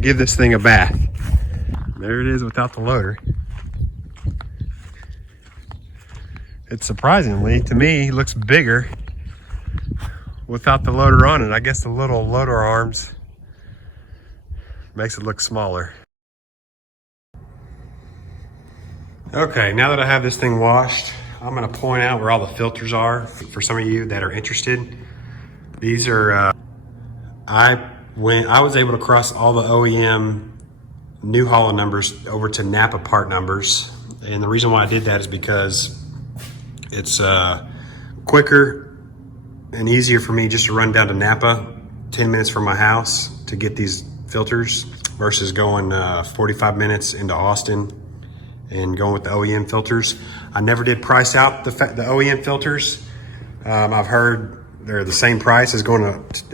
give this thing a bath. There it is without the loader. It surprisingly, to me, looks bigger without the loader on it. I guess the little loader arms makes it look smaller. Okay, now that I have this thing washed, I'm gonna point out where all the filters are for some of you that are interested. These are, I was able to cross all the OEM New Holland numbers over to Napa part numbers. And the reason why I did that is because it's quicker and easier for me just to run down to Napa, 10 minutes from my house to get these filters versus going 45 minutes into Austin and going with the OEM filters. I never did price out the OEM filters. I've heard they're the same price as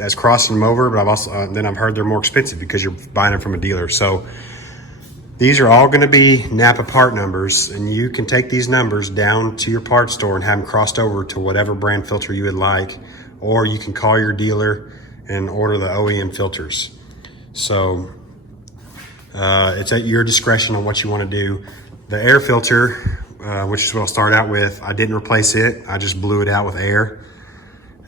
as crossing them over, but I've also then I've heard they're more expensive because you're buying them from a dealer. So these are all gonna be Napa part numbers, and you can take these numbers down to your parts store and have them crossed over to whatever brand filter you would like, or you can call your dealer and order the OEM filters. So it's at your discretion on what you wanna do. The air filter, which is what I'll start out with, I didn't replace it. I just blew it out with air.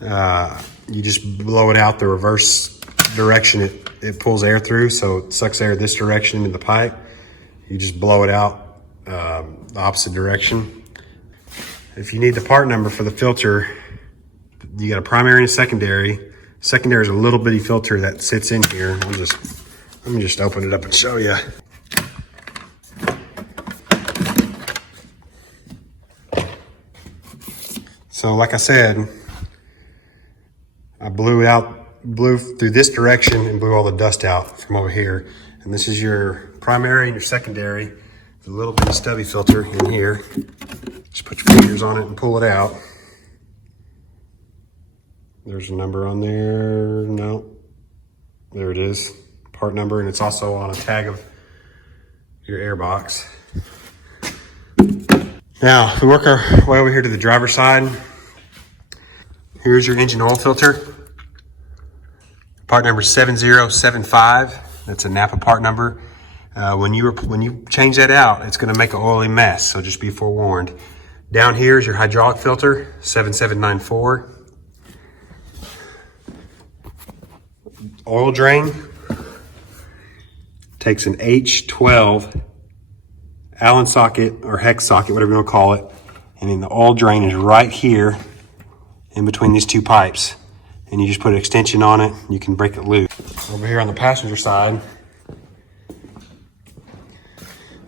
You just blow it out the reverse direction it pulls air through, so it sucks air this direction into the pipe. You just blow it out the opposite direction. If you need the part number for the filter, you got a primary and a secondary. Secondary is a little bitty filter that sits in here. Let me just open it up and show you. So like I said, I blew through this direction and blew all the dust out from over here. And this is your primary and your secondary. There's a little bit of stubby filter in here. Just put your fingers on it and pull it out. There's a number on there. No, there it is. Part number, and it's also on a tag of your air box. Now, we work our way over here to the driver's side. Here's your engine oil filter. Part number 7075. That's a Napa part number. When you change that out, it's gonna make an oily mess, so just be forewarned. Down here is your hydraulic filter, 7794. Oil drain takes an H12 Allen socket or hex socket, whatever you want to call it, and then the oil drain is right here in between these two pipes, and you just put an extension on it. You can break it loose. Over here on the passenger side,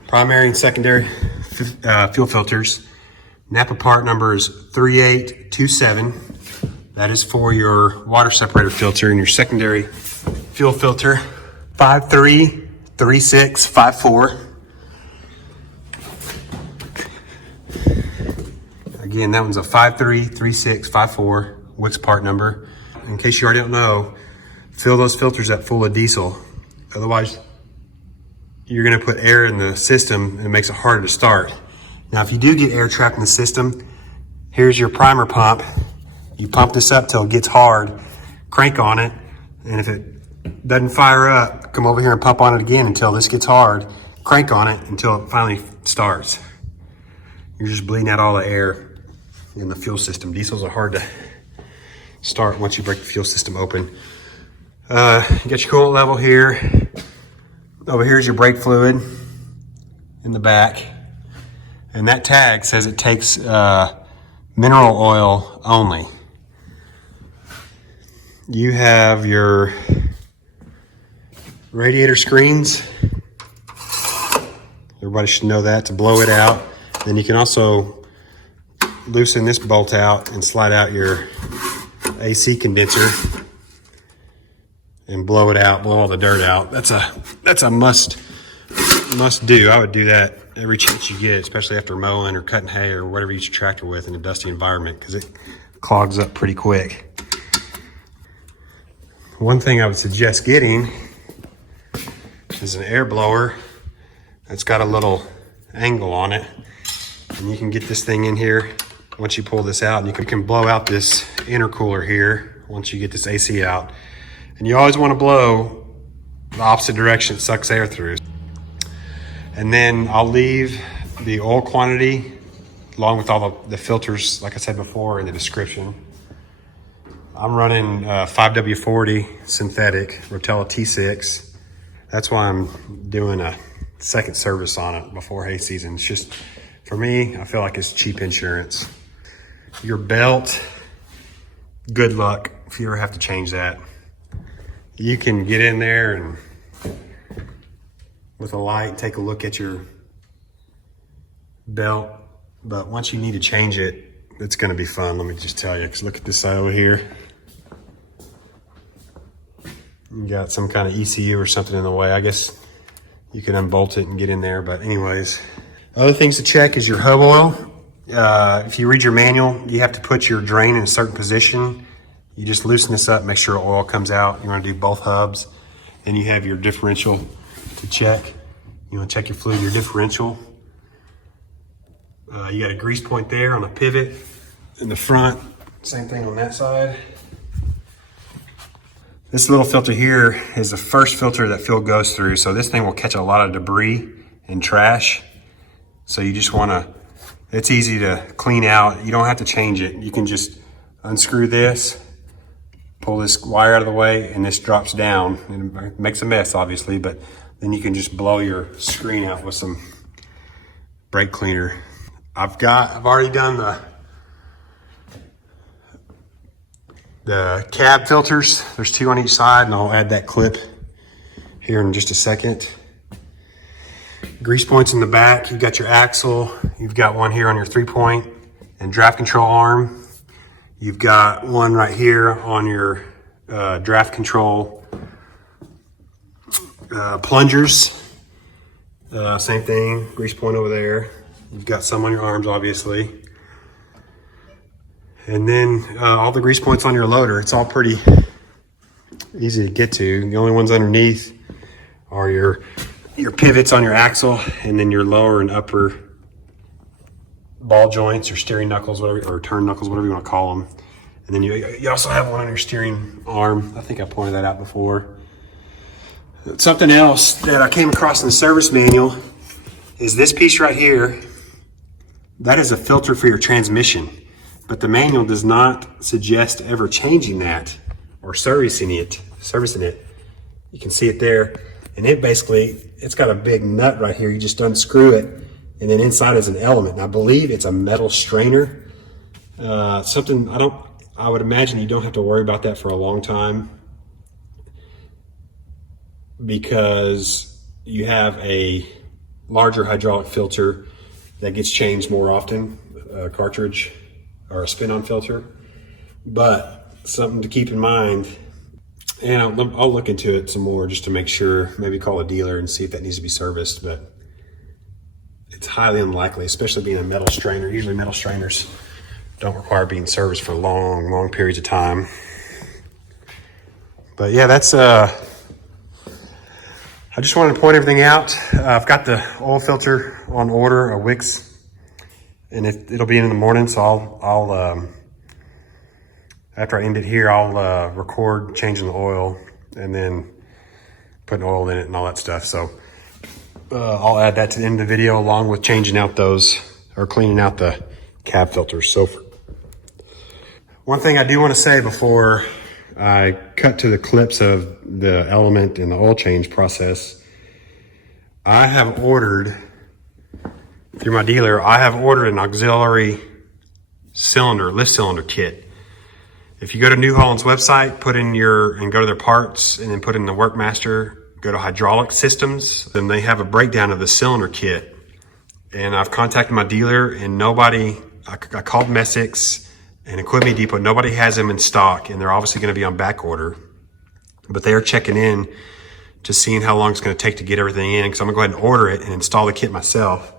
primary and secondary fuel filters. Napa part number is 3827. That is for your water separator filter, and your secondary fuel filter 533654. Again, that one's a 533654 WIX part number. In case you already don't know, fill those filters up full of diesel. Otherwise, you're gonna put air in the system and it makes it harder to start. Now, if you do get air trapped in the system, here's your primer pump. You pump this up till it gets hard, crank on it, and if it doesn't fire up, come over here and pump on it again until this gets hard, crank on it until it finally starts. You're just bleeding out all the air in the fuel system. Diesels are hard to start once you break the fuel system open. You got your coolant level here. Over here is your brake fluid in the back. And that tag says it takes mineral oil only. You have your radiator screens. Everybody should know that, to blow it out. Then you can also loosen this bolt out and slide out your AC condenser and blow it out, blow all the dirt out. That's a must do. I would do that every chance you get, especially after mowing or cutting hay or whatever you use your tractor with in a dusty environment, because it clogs up pretty quick. One thing I would suggest getting is an air blower that's got a little angle on it, and you can get this thing in here once you pull this out, and you can blow out this intercooler here once you get this AC out. And you always want to blow the opposite direction it sucks air through. And then I'll leave the oil quantity along with all the filters, like I said before, in the description. I'm running 5W40 synthetic Rotella T6. That's why I'm doing a second service on it before hay season. It's just, for me, I feel like it's cheap insurance. Your belt, good luck if you ever have to change that. You can get in there and with a light take a look at your belt, but once you need to change it, it's gonna be fun, let me just tell you, because look at this side over here. You got some kind of ECU or something in the way. I guess you can unbolt it and get in there, but anyways. Other things to check is your hub oil. If you read your manual, you have to put your drain in a certain position. You just loosen this up, make sure oil comes out. You wanna do both hubs. Then you have your differential to check. You wanna check your fluid, your differential. You got a grease point there on a pivot in the front. Same thing on that side. This little filter here is the first filter that fuel goes through. So this thing will catch a lot of debris and trash. So you just wanna, it's easy to clean out. You don't have to change it. You can just unscrew this, pull this wire out of the way, and this drops down. And it makes a mess, obviously, but then you can just blow your screen out with some brake cleaner. I've already done the cab filters. There's 2 on each side, and I'll add that clip here in just a second. Grease points in the back. You've got your axle. You've got one here on your 3-point and draft control arm. You've got one right here on your draft control plungers. Same thing, grease point over there. You've got some on your arms, obviously. And then all the grease points on your loader, it's all pretty easy to get to. The only ones underneath are your pivots on your axle, and then your lower and upper ball joints or steering knuckles, whatever, or turn knuckles, whatever you want to call them. And then you also have one on your steering arm. I think I pointed that out before. Something else that I came across in the service manual is this piece right here. That is a filter for your transmission, but the manual does not suggest ever changing that or servicing it. You can see it there, and it's got a big nut right here. You just unscrew it, and then inside is an element. And I believe it's a metal strainer. I would imagine you don't have to worry about that for a long time because you have a larger hydraulic filter that gets changed more often, a cartridge or a spin-on filter. But something to keep in mind, and I'll look into it some more just to make sure, maybe call a dealer and see if that needs to be serviced, but it's highly unlikely, especially being a metal strainer. Usually metal strainers don't require being serviced for long periods of time. But yeah, that's, I just wanted to point everything out. I've got the oil filter on order, a WIX, and it'll be in the morning. So I'll after I end it here, I'll record changing the oil and then putting oil in it and all that stuff. So I'll add that to the end of the video along with changing out those or cleaning out the cab filters. So one thing I do want to say before I cut to the clips of the element and the oil change process, I have ordered, through my dealer, I have ordered an auxiliary cylinder, lift cylinder kit. If you go to New Holland's website, and go to their parts, and then put in the Workmaster, go to hydraulic systems, then they have a breakdown of the cylinder kit. And I've contacted my dealer, and I called Messick's and Equipment Depot, nobody has them in stock, and they're obviously going to be on back order. But they are checking in to seeing how long it's going to take to get everything in, because I'm going to go ahead and order it and install the kit myself.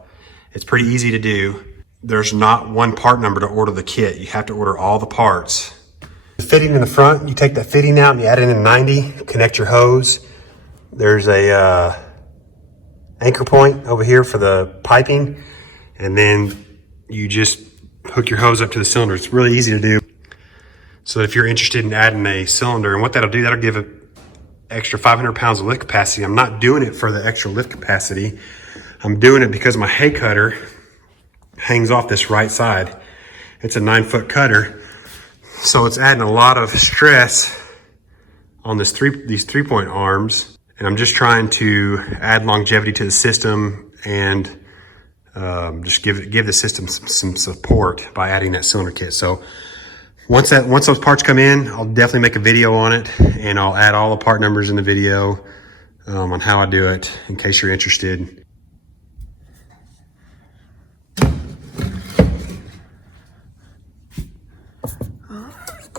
It's pretty easy to do. There's not one part number to order the kit. You have to order all the parts. The fitting in the front, you take that fitting out and you add it in 90, connect your hose. There's a anchor point over here for the piping, and then you just hook your hose up to the cylinder. It's really easy to do. So if you're interested in adding a cylinder, and what that'll do, that'll give extra 500 pounds of lift capacity. I'm not doing it for the extra lift capacity. I'm doing it because my hay cutter hangs off this right side. It's a 9-foot cutter. So it's adding a lot of stress on these 3-point arms. And I'm just trying to add longevity to the system and just give the system some support by adding that cylinder kit. So once those parts come in, I'll definitely make a video on it, and I'll add all the part numbers in the video on how I do it in case you're interested.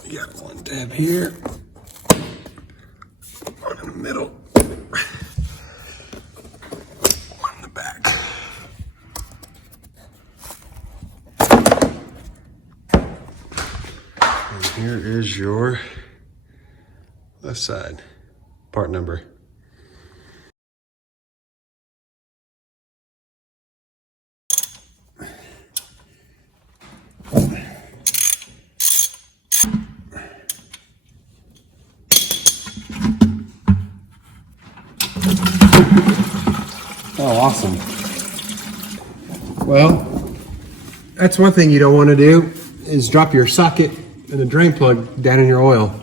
We got one tab here, one in the middle, one in the back. And here is your left side part number. Oh, awesome. Well, that's one thing you don't want to do is drop your socket and the drain plug down in your oil.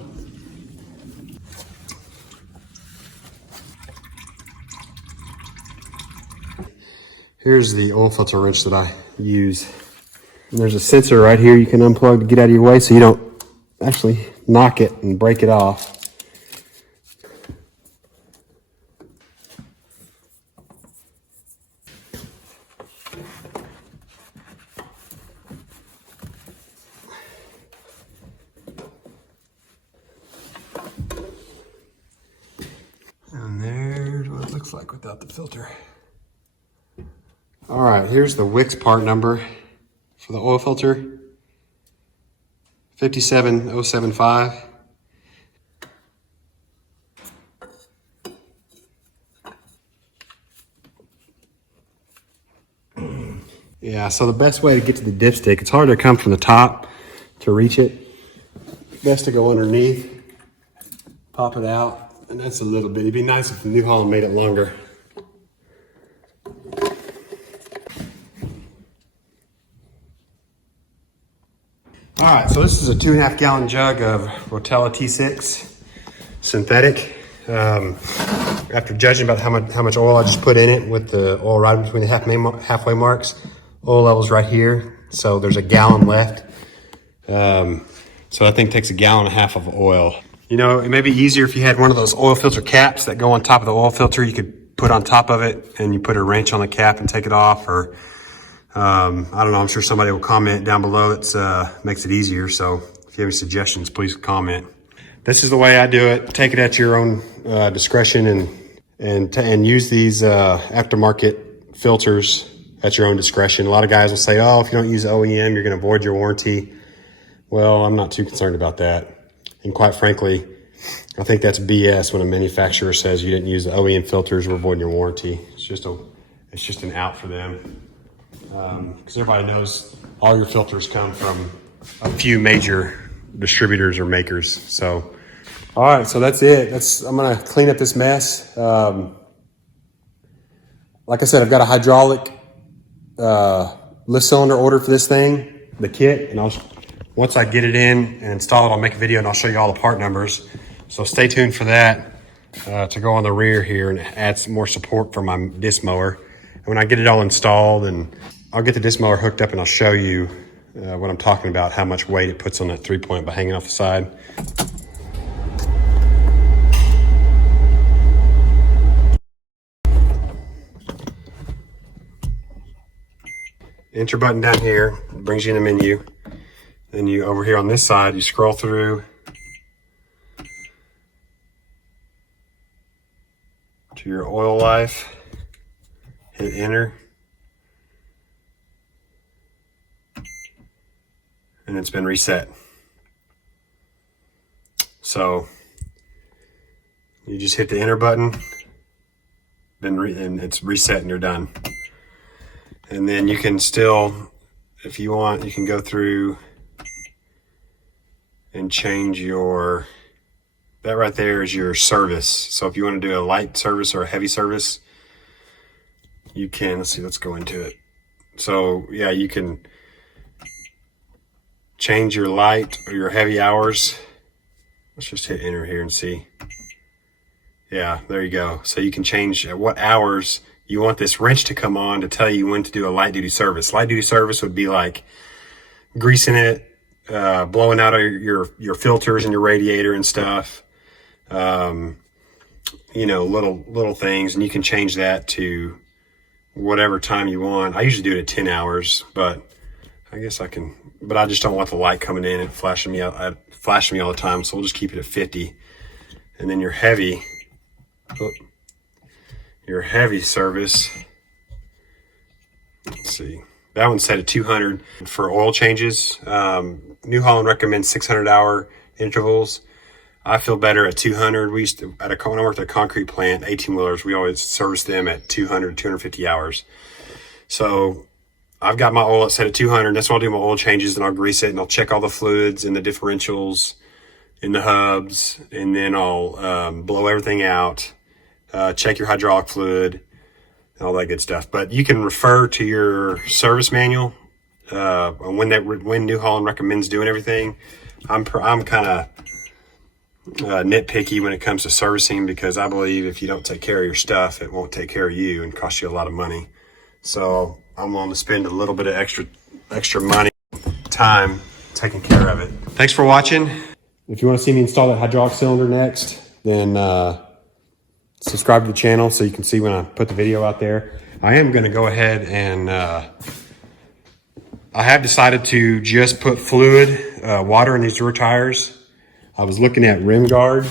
Here's the oil filter wrench that I use. And there's a sensor right here you can unplug to get out of your way so you don't actually knock it and break it off. And there's what it looks like without the filter. All right, here's the WIX part number for the oil filter, 57075. Yeah, so the best way to get to the dipstick, it's hard to come from the top to reach it. Best to go underneath, pop it out, and that's a little bit. It'd be nice if the New Holland made it longer. All right, so this is a 2.5 gallon jug of Rotella T6 synthetic. After judging about how much oil I just put in it with the oil right between the halfway marks, oil level's right here. So there's a gallon left. So I think it takes 1.5 gallons of oil. You know, it may be easier if you had one of those oil filter caps that go on top of the oil filter. You could put on top of it and you put a wrench on the cap and take it off, or I don't know, I'm sure somebody will comment down below that makes it easier. So if you have any suggestions, please comment. This is the way I do it. Take it at your own discretion and use these aftermarket filters at your own discretion. A lot of guys will say, oh, if you don't use OEM, you're going to void your warranty. Well, I'm not too concerned about that. And quite frankly, I think that's BS when a manufacturer says you didn't use the OEM filters, we're voiding your warranty. It's just an out for them. Because everybody knows all your filters come from a few major distributors or makers. So, all right, so that's it. I'm gonna clean up this mess. Like I said, I've got a hydraulic lift cylinder ordered for this thing, the kit, and once I get it in and install it, I'll make a video and I'll show you all the part numbers. So stay tuned for that to go on the rear here and add some more support for my disc mower. And when I get it all installed, and I'll get the disc mower hooked up and I'll show you what I'm talking about, how much weight it puts on that 3-point by hanging off the side. Enter button down here brings you in the menu. Then you over here on this side, you scroll through to your oil life, hit enter, and it's been reset. So you just hit the enter button, and it's reset and you're done. And then you can still, if you want, you can go through and change that right there is your service. So if you want to do a light service or a heavy service, you can. Let's see, let's go into it. So yeah, you can change your light or your heavy hours. Let's just hit enter here and see. Yeah, there you go. So you can change at what hours you want this wrench to come on to tell you when to do a light duty service. Light duty service would be like greasing it, blowing out your filters and your radiator and stuff. You know, little things, and you can change that to whatever time you want. I usually do it at 10 hours, but I guess I can, but I just don't want the light coming in and flashing me all the time. So we'll just keep it at 50. And then your heavy service, let's see, that one's set at 200 for oil changes. New Holland recommends 600-hour intervals. I feel better at 200. We used to, when I worked at a concrete plant, 18-wheelers, we always service them at 200, 250 hours. So I've got my oil set at 200. That's why I'll do my oil changes, and I'll grease it, and I'll check all the fluids and the differentials in the hubs, and then I'll blow everything out, check your hydraulic fluid, and all that good stuff. But you can refer to your service manual on when New Holland recommends doing everything. I'm kind of nitpicky when it comes to servicing, because I believe if you don't take care of your stuff, it won't take care of you and cost you a lot of money. So I'm willing to spend a little bit of extra money, time taking care of it. Thanks for watching. If you want to see me install that hydraulic cylinder next, then subscribe to the channel so you can see when I put the video out there. I am going to go ahead and I have decided to just put fluid, water in these rear tires. I was looking at rim guard.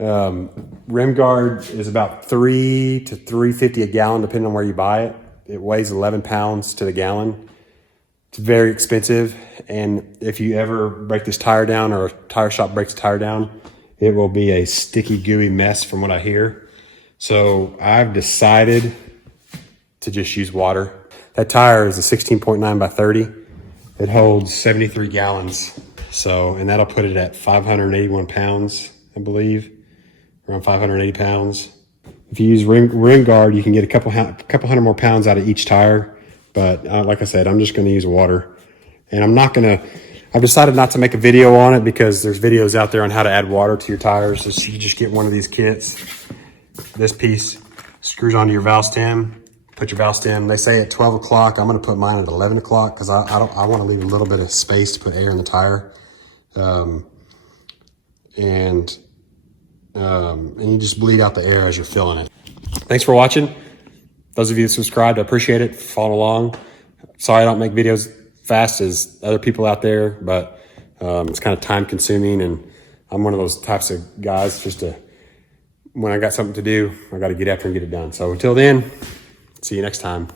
Rim guard is about $3 to $3.50 a gallon, depending on where you buy it. It weighs 11 pounds to the gallon. It's very expensive. And if you ever break this tire down, or a tire shop breaks a tire down, it will be a sticky, gooey mess from what I hear. So I've decided to just use water. That tire is a 16.9 by 30. It holds 73 gallons. So, and that'll put it at 581 pounds, I believe, around 580 pounds. If you use rim guard, you can get a couple hundred more pounds out of each tire. But like I said, I'm just going to use water. And I've decided not to make a video on it, because there's videos out there on how to add water to your tires. So you just get one of these kits. This piece screws onto your valve stem. Put your valve stem. They say at 12 o'clock. I'm going to put mine at 11 o'clock because I want to leave a little bit of space to put air in the tire. And you just bleed out the air as you're filling it. Thanks for watching. Those of you that subscribed, I appreciate it. Follow along. Sorry I don't make videos fast as other people out there, but it's kind of time consuming, and I'm one of those types of guys, when I got something to do, I got to get after and get it done. So until then, see you next time.